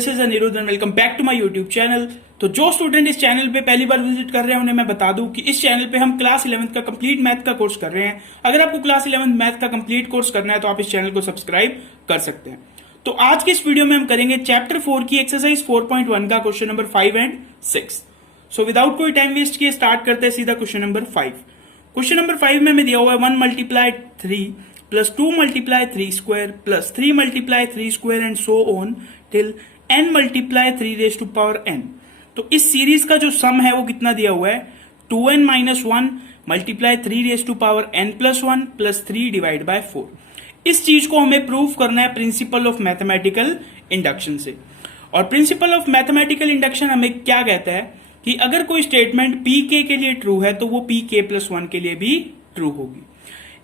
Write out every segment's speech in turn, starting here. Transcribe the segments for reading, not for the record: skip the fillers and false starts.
This is Aniruddh and welcome back to my YouTube channel. तो जो student इस channel पे पहली बार विजिट कर रहे हैं उन्हें मैं बता दूं कि इस चैनल पे हम क्लास 11th का कंप्लीट मैथ का कोर्स कर रहे हैं। अगर आपको क्लास 11th मैथ का कंप्लीट कोर्स करना है तो आप इस चैनल को सब्सक्राइब कर सकते हैं। तो आज के इस वीडियो में हम करेंगे चैप्टर 4 की एक्सरसाइज 4.1 का question number 5 and 6। So without कोई टाइम वेस्ट किए स्टार्ट करते हैं सीधा क्वेश्चन नंबर 5। क्वेश्चन नंबर 5 में हमें दिया हुआ है 1 multiply 3 plus 2 multiply 3 square plus 3 multiply 3 square and so on till n multiply 3 raise to power n। तो इस सीरीज का जो सम है वो कितना दिया हुआ है 2n minus 1 multiply 3 raise to power n plus 1 plus 3 divide by 4। इस चीज को हमें प्रूव करना है प्रिंसिपल ऑफ मैथमेटिकल इंडक्शन से। और प्रिंसिपल ऑफ मैथमेटिकल इंडक्शन हमें क्या कहता है कि अगर कोई स्टेटमेंट pk के लिए ट्रू है तो वो pk प्लस 1 के लिए भी ट्रू होगी।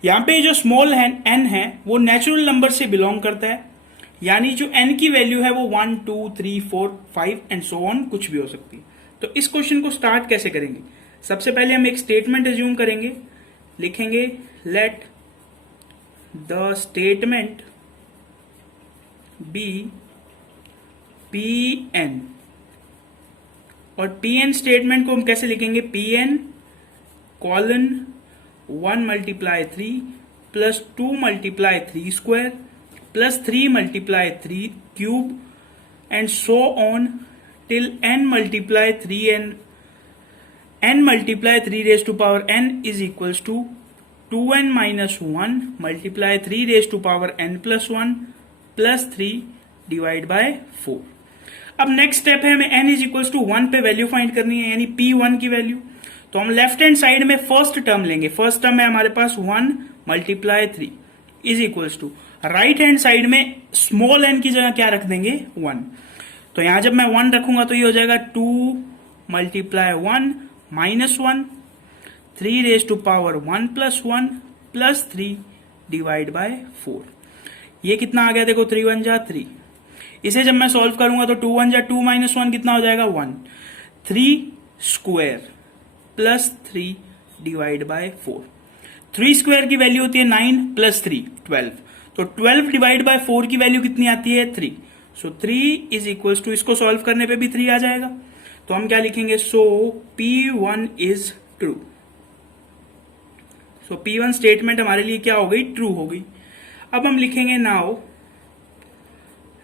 यहाँ पे जो स्मॉल n है वो नेचुरल नंबर से बिलोंग करता है, यानी जो n की वैल्यू है वो 1 2 3 4 5 एंड सो ऑन कुछ भी हो सकती है। तो इस क्वेश्चन को स्टार्ट कैसे करेंगे? सबसे पहले हम एक स्टेटमेंट एज्यूम करेंगे, लिखेंगे let the statement be Pn। और Pn स्टेटमेंट को हम कैसे लिखेंगे? Pn colon 1 multiply 3 plus 2 multiply 3 square plus 3 multiply 3 cube and so on till n multiply 3 raise to power n is equals to 2n minus 1 multiply 3 raise to power n plus 1 plus 3 divide by 4। अब next step है हमें n is equals to 1 पे value find करनी है, यानी p1 की value. तो हम लेफ्ट हैंड साइड में फर्स्ट टर्म लेंगे। फर्स्ट टर्म है हमारे पास 1 multiply 3 is equals to right hand side में स्मॉल n की जगह क्या रख देंगे 1। तो यहां जब मैं 1 रखूंगा तो ये हो जाएगा 2 multiply 1 minus 1 3 raise to power 1 plus 1 plus 3 divide by 4। ये कितना आ गया देखो 3 1 जा 3। इसे जब मैं सॉल्व करूंगा तो 2 1 जा 2 माइनस 1 कितना हो जाएगा 1 3 square plus 3 divide by 4। 3 square की वैल्यू होती है 9 प्लस 3 12। तो 12 डिवाइड बाय 4 की वैल्यू कितनी आती है 3। सो 3 इज इक्वल्स टू, इसको सॉल्व करने पे भी 3 आ जाएगा। तो हम क्या लिखेंगे? सो P1 is true. So P1 statement हमारे लिए क्या हो गई? ट्रू हो गई। अब हम लिखेंगे now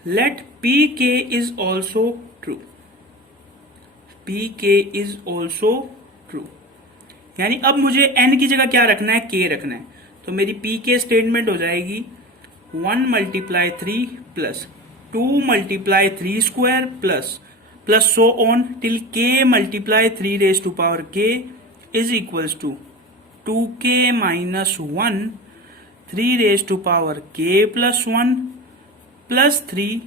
let Pk is also true. Pk is also true, यानी अब मुझे n की जगह क्या रखना है? k रखना है। तो मेरी Pk स्टेटमेंट हो जाएगी 1 multiply 3 plus 2 multiply 3 square plus so on till k multiply 3 raise to power k is equals to 2k minus 1 3 raise to power k plus 1 plus 3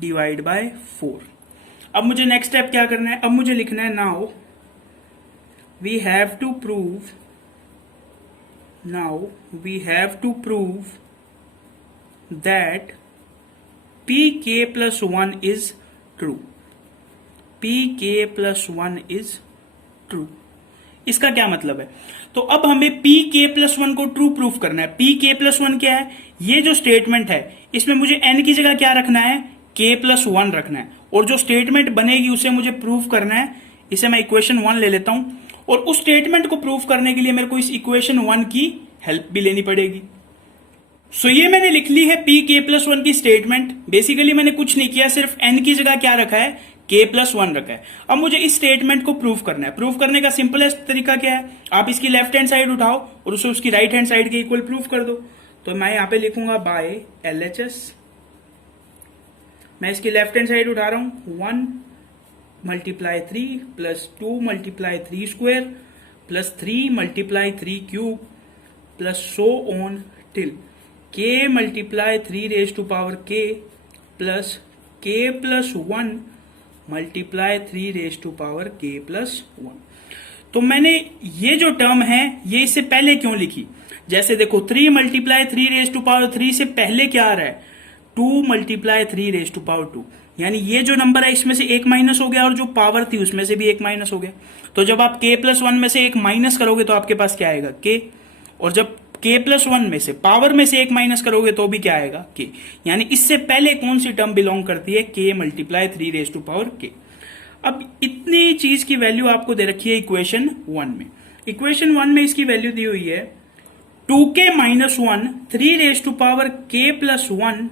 divide by 4। अब मुझे नेक्स्ट स्टेप क्या करना है? अब मुझे लिखना है now we have to prove that pk plus 1 is true। pk plus 1 is true। इसका क्या मतलब है? तो अब हमें pk plus 1 को ट्रू प्रूफ करना है। pk plus 1 क्या है? ये जो स्टेटमेंट है इसमें मुझे n की जगह क्या रखना है? k plus 1 रखना है। और जो स्टेटमेंट बनेगी उसे मुझे प्रूफ करना है। इसे मैं इक्वेशन 1 ले लेता हूं और उस स्टेटमेंट को प्रूफ करने के लिए मेरे को इस इक्वेशन 1 की हेल्प भी लेनी पड़ेगी। सो ये मैंने लिख ली है pk प्लस 1 की स्टेटमेंट। बेसिकली मैंने कुछ नहीं किया, सिर्फ n की जगह क्या रखा है? k प्लस 1 रखा है। अब मुझे इस स्टेटमेंट को प्रूफ करना है। प्रूफ करने का सिंपलेस्ट तरीका क्या है? आप इसकी लेफ्ट हैंड साइड उठाओ और उसे उसकी राइट हैंड साइड के इक्वल प्रूफ कर दो। तो मैं यहां पे लिखूंगा बाय LHS। मैं इसकी लेफ्ट हैंड साइड उठा रहा हूं 1 multiply 3 plus 2 multiply 3 square plus 3 multiply 3 cube plus so on till k multiply 3 raise to power k plus k plus 1 multiply 3 raise to power k plus 1। तो मैंने ये जो term है ये इससे पहले क्यों लिखी? जैसे देखो 3 मल्टीप्लाई 3 रेज टू पावर 3 से पहले क्या आ रहा है? 2 मल्टीप्लाई 3 रेज टू पावर 2, यानी ये जो नंबर है इसमें से एक माइनस हो गया और जो पावर थी उसमें से भी एक माइनस हो गया। तो जब आप k प्लस 1 में से एक माइनस करोगे तो आपके पास क्या आएगा? k। और जब k प्लस वन में से पावर में से एक माइनस करोगे तो भी क्या आएगा k, यानी इससे पहले कौन सी टर्म बिलोंग करती है k multiply 3 raise to power k। अब इतनी चीज की वैल्यू आपको दे रखी है इक्वेशन 1 में। इक्वेशन 1 में इसकी वैल्यू दी हुई है 2k minus 1 3 raise to power k plus 1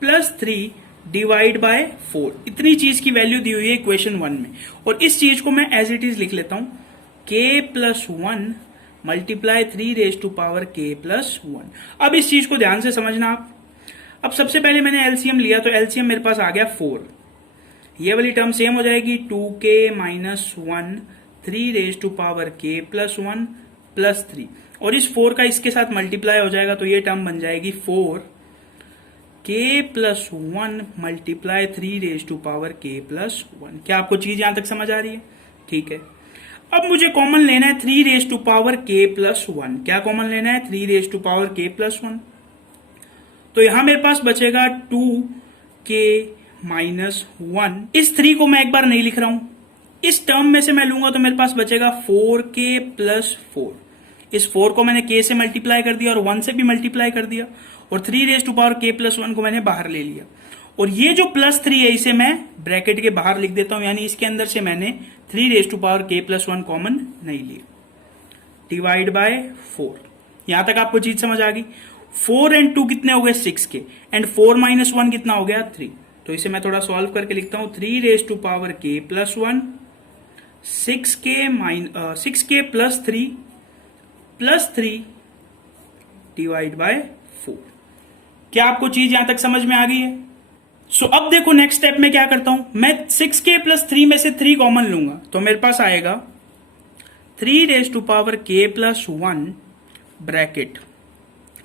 plus 3 divide by 4। इतनी चीज की वैल्यू दी हुई है इक्वेशन 1 में, और इस चीज को मैं एज इट इज लिख लेता हूं k plus 1 multiply 3 raise to power k plus 1। अब इस चीज को ध्यान से समझना आप। अब सबसे पहले मैंने एलसीएम लिया तो एलसीएम मेरे पास आ गया 4, ये वाली टर्म सेम हो जाएगी 2k minus 1 3 raise to power k plus 1 plus 3, और इस 4 का इसके साथ मल्टीप्लाई हो जाएगा तो ये टर्म बन जाएगी 4 k plus 1 multiply 3 raise to power k plus 1। क्या आपको चीज यहां तक समझ आ रही है? ठीक है। अब मुझे कॉमन लेना है 3 raise to power k plus 1। क्या कॉमन लेना है? 3 raise to power k plus 1। तो यहां मेरे पास बचेगा 2k माइनस 1। इस 3 को मैं एक बार नहीं लिख रहा हूं, इस टर्म में से मैं लूंगा तो मेरे पास बचेगा 4k प्लस 4। इस 4 को मैंने k से मल्टीप्लाई कर दिया और 1 से भी मल्टीप्लाई कर दिया, और 3 raise to power k plus 1 को मैंने बाहर ले लिया, और ये जो प्लस 3 है इसे मैं ब्रैकेट के बाहर लिख देता हूं, यानी इसके अंदर से मैंने 3 raise to power k plus 1 common नहीं लिया, डिवाइड बाय 4। यहां तक आपको चीज समझ आ गई। 4 एंड 2 कितने हो गए? 6k, एंड 4 माइनस 1 कितना हो गया? 3। तो इसे मैं थोड़ा सॉल्व करके लिखता हूं 3 raise to power k plus 1 6k plus 3 divide by 4। क्या आपको चीज यहां तक समझ में आ गई है? सो अब देखो नेक्स्ट स्टेप में क्या करता हूं, मैं 6k प्लस 3 में से 3 कॉमन लूंगा तो मेरे पास आएगा 3 raise to power k plus 1 ब्रैकेट,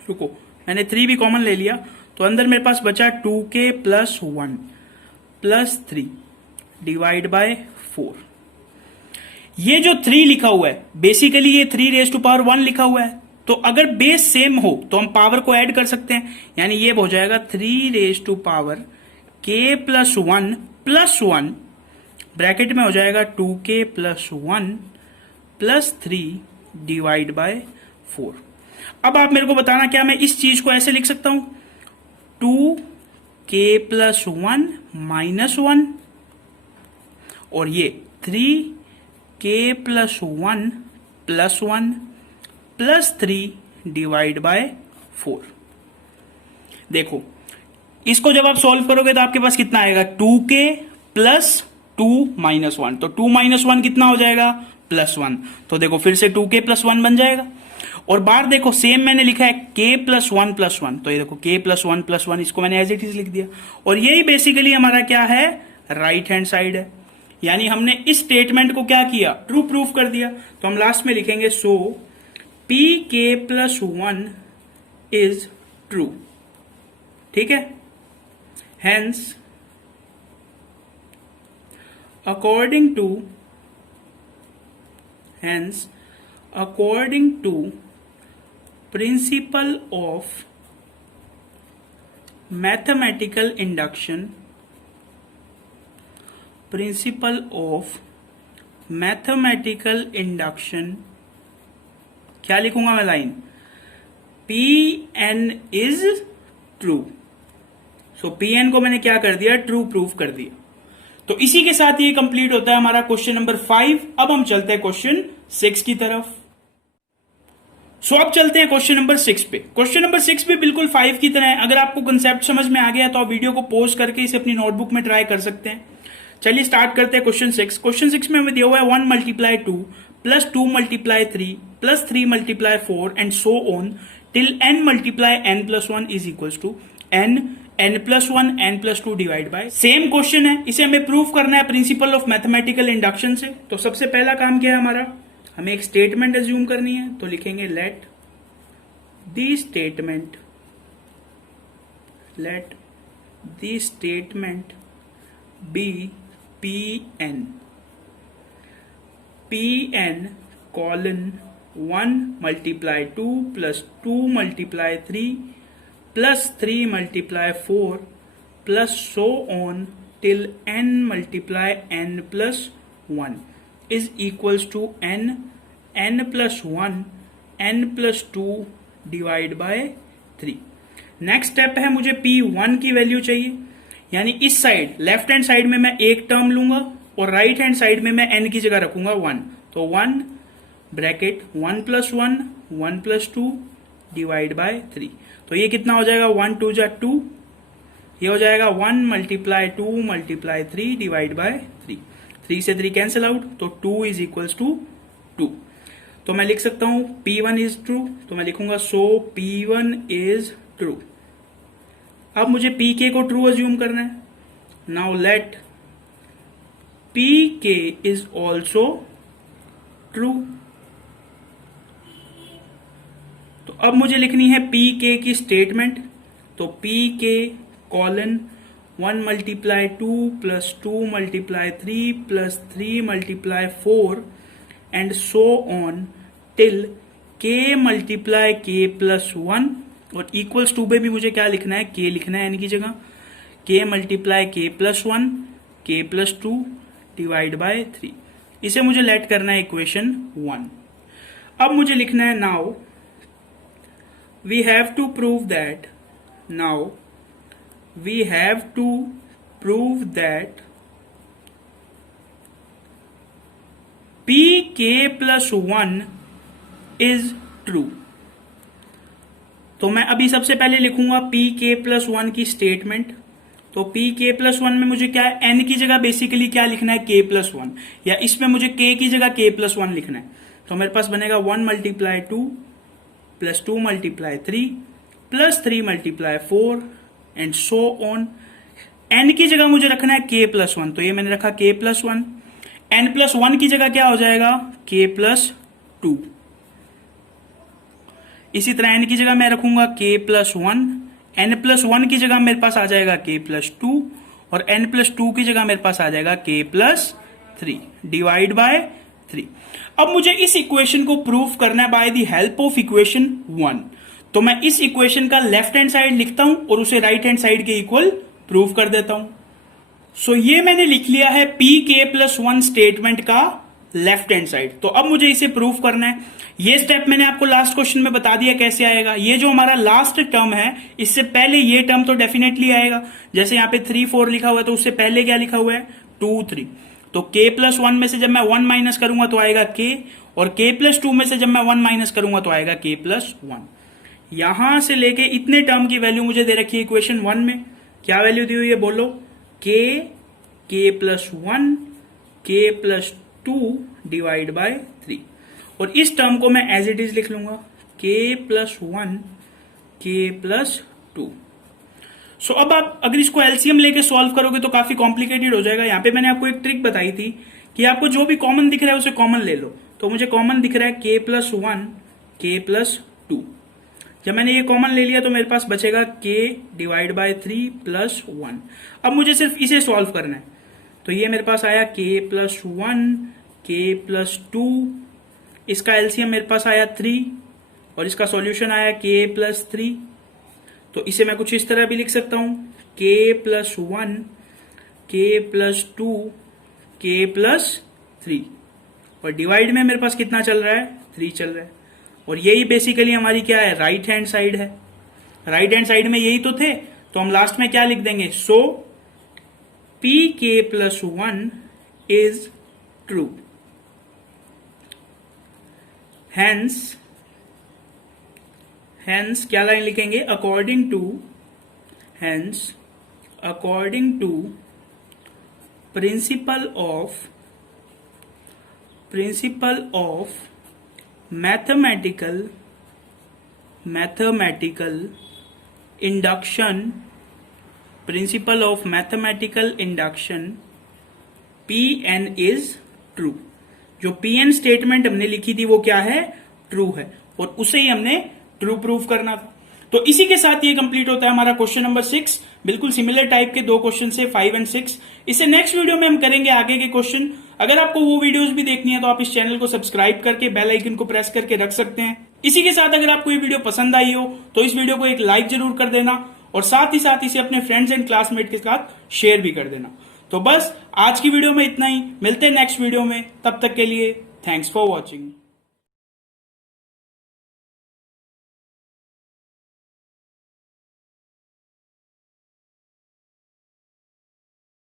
रुको मैंने 3 भी कॉमन ले लिया तो अंदर मेरे पास बचा 2k plus 1 plus 3 divide by 4। ये जो 3 लिखा हुआ है बेसिकली ये 3 रेज टू पावर 1 लिखा हुआ है, तो अगर बेस सेम हो तो हम पावर को ऐड कर सकते हैं, यानी ये हो जाएगा 3 raise to power k plus 1 ब्रैकेट में हो जाएगा 2k plus 1 plus 3 divide by 4। अब आप मेरे को बताना क्या मैं इस चीज को ऐसे लिख सकता हूं 2k प्लस 1 माइनस 1, और ये 3k plus 1 plus 1 plus 3 divide by 4। देखो इसको जब आप सॉल्व करोगे तो आपके पास कितना आएगा? 2k प्लस 2 माइनस 1, तो 2 माइनस 1 कितना हो जाएगा? प्लस 1। तो देखो फिर से 2k प्लस 1 बन जाएगा, और बाहर देखो सेम मैंने लिखा है k प्लस 1 प्लस 1, तो ये देखो k प्लस 1 प्लस 1 इसको मैंने एज इट इज लिख दिया, और यही बेसिकली हमारा क्या है? राइट हैंड साइड है, यानी हमने इस स्टेटमेंट को क्या किया? ट्रू प्रूफ कर दिया। तो हम लास्ट में लिखेंगे सो pk प्लस 1 इज ट्रू। ठीक है, hence according to principle of mathematical induction, क्या लिखूंगा मैं line? Pn is true. So Pn को मैंने क्या कर दिया? ट्रू प्रूफ कर दिया। तो इसी के साथ ये कंप्लीट होता है हमारा क्वेश्चन नंबर 5। अब हम चलते हैं क्वेश्चन 6 की तरफ। सो अब चलते हैं क्वेश्चन नंबर 6 पे। क्वेश्चन नंबर 6 भी बिल्कुल 5 की तरह है। अगर आपको कंसेप्ट समझ में आ गया तो आप वीडियो को पॉज करके इसे अपनी नोटबुक में ट्राई कर सकते हैं। चलिए स्टार्ट करते हैं क्वेश्चन 6। क्वेश्चन 6 में हमें दिया हुआ है 1 multiply 2 plus 2 multiply 3 plus 3 multiply 4 and so on till n multiply n plus 1 is equals to n plus 1 n plus 2 divide by. Same question है, इसे हमें प्रूव करना है प्रिंसिपल ऑफ मैथमेटिकल इंडक्शन से। तो सबसे पहला काम क्या है हमारा? हमें एक स्टेटमेंट एज्यूम करनी है, तो लिखेंगे let the statement be Pn colon 1 multiply 2 plus 2 multiply 3 plus 3 multiply 4 plus so on till n multiply n plus 1 is equals to n plus 1 n plus 2 divide bye 3। Next step है, मुझे P1 की value चाहिए, यानी इस side left hand side में मैं एक term लूंगा और राइट हैंड साइड में मैं n की जगह रखूंगा 1। तो 1 bracket 1 plus 1 1 plus 2 divide bye 3। तो ये कितना हो जाएगा, 1 2 जा 2, ये हो जाएगा 1 मल्टीप्लाई 2 मल्टीप्लाई 3 डिवाइड बाय 3। 3 से 3 कैंसिल आउट, तो 2 इज इक्वल्स टू 2। तो मैं लिख सकता हूं P1 इज ट्रू, तो मैं लिखूंगा सो P1 इज ट्रू। अब मुझे Pk को ट्रू अज्यूम करना है। Now let Pk is also true. तो अब मुझे लिखनी है Pk की स्टेटमेंट। तो Pk colon 1 multiply 2 plus 2 multiply 3 plus 3 multiply 4 and so on till k multiply k plus 1। और इक्वल्स टू पे भी मुझे क्या लिखना है, k लिखना है n की जगह, k multiply k plus 1 k plus 2 divide bye 3। इसे मुझे लेट करना है इक्वेशन 1। अब मुझे लिखना है now we have to prove that, now we have to prove that Pk plus 1 is true. तो मैं अभी सबसे पहले लिखूंगा Pk प्लस 1 की स्टेटमेंट। तो Pk प्लस 1 में मुझे क्या है, n की जगह बेसिकली क्या लिखना है, k प्लस 1, या इसमें मुझे k की जगह k प्लस 1 लिखना है। तो मेरे पास बनेगा 1 multiply 2 plus 2 multiply 3 plus 3 multiply 4 and so on. n की जगह मुझे रखना है k प्लस 1, तो ये मैंने रखा k प्लस 1। n प्लस 1 की जगह क्या हो जाएगा, k प्लस 2। इसी तरह n की जगह मैं रखूंगा k प्लस 1, n प्लस 1 की जगह मेरे पास आ जाएगा k प्लस 2 और n प्लस 2 की जगह मेरे पास आ जाएगा k प्लस 3 डिवाइड बाय 3। अब मुझे इस इक्वेशन को प्रूफ करना है by the help of equation 1। तो मैं इस इक्वेशन का लेफ्ट हैंड साइड लिखता हूं और उसे राइट हैंड साइड के इक्वल प्रूफ कर देता हूं। सो ये मैंने लिख लिया है Pk प्लस 1 स्टेटमेंट का लेफ्ट हैंड साइड। तो अब मुझे इसे प्रूफ करना है। ये स्टेप मैंने आपको लास्ट क्वेश्चन में बता दिया कैसे आएगा। ये जो हमारा लास्ट टर्म है, इससे पहले ये टर्म तो डेफिनेटली आएगा। जैसे यहाँ पे 3 4 लिखा हुआ है, तो उससे पहले क्या लिखा हुआ है, 2 3। तो k प्लस 1 में से जब मैं 1 माइनस करूंगा तो आएगा k, और k प्लस 2 में से जब मैं 1 माइनस करूंगा तो आएगा k प्लस 1। यहां से लेके इतने टर्म की वैल्यू मुझे दे रखी है इक्वेशन 1 में। क्या वैल्यू दी हुई है, बोलो, k plus 1 k plus 2 divide bye 3। और इस टर्म को मैं एज इट इज लिख लूंगा k प्लस 1 k प्लस 2। सो अब आप अगर इसको एलसीएम लेके सॉल्व करोगे तो काफी कॉम्प्लिकेटेड हो जाएगा। यहाँ पे मैंने आपको एक ट्रिक बताई थी कि आपको जो भी कॉमन दिख रहा है उसे कॉमन ले लो। तो मुझे कॉमन दिख रहा है k प्लस 1 k प्लस 2। जब मैंने ये कॉमन ले लिया तो मेरे पास बचेगा k डिवाइड बाय 3 प्लस 1। अब मुझे सिर्फ इसे सॉल्व करना है। तो ये मेरे पास आया k प्लस 1 k प्लस 2, इसका एलसीएम मेरे पास आया 3 और इसका सॉल्यूशन आया k प्लस 3। तो इसे मैं कुछ इस तरह भी लिख सकता हूं, k plus 1 k plus 2 k plus 3, और डिवाइड में मेरे पास कितना चल रहा है, 3 चल रहा है। और यही बेसिकली हमारी क्या है, राइट हैंड साइड है। राइट हैंड साइड में यही तो थे, तो हम लास्ट में क्या लिख देंगे, so Pk plus 1 is true. Hence क्या लाइन लिखेंगे, according to principle of mathematical induction Pn is true. जो Pn स्टेटमेंट हमने लिखी थी वो क्या है, ट्रू है, और उसे ही हमने ट्रू प्रूफ करना था। तो इसी के साथ ये कंप्लीट होता है हमारा क्वेश्चन नंबर 6। बिल्कुल सिमिलर टाइप के 2 क्वेश्चन से 5 और 6। इसे नेक्स्ट वीडियो में हम करेंगे आगे के क्वेश्चन। अगर आपको वो वीडियोस भी देखनी है तो आप इस चैनल को सब्सक्राइब करके बेल आइकन को प्रेस करके रख सकते हैं। इसी के साथ अगर आपको ये वीडियो पसंद आई हो तो इस वीडियो को एक लाइक जरूर कर देना, और साथ ही साथ इसे अपने फ्रेंड्स एंड क्लासमेट के साथ शेयर भी कर देना। तो बस आज की वीडियो में इतना ही, मिलते हैं नेक्स्ट वीडियो में, तब तक के लिए थैंक्स फॉर वॉचिंग।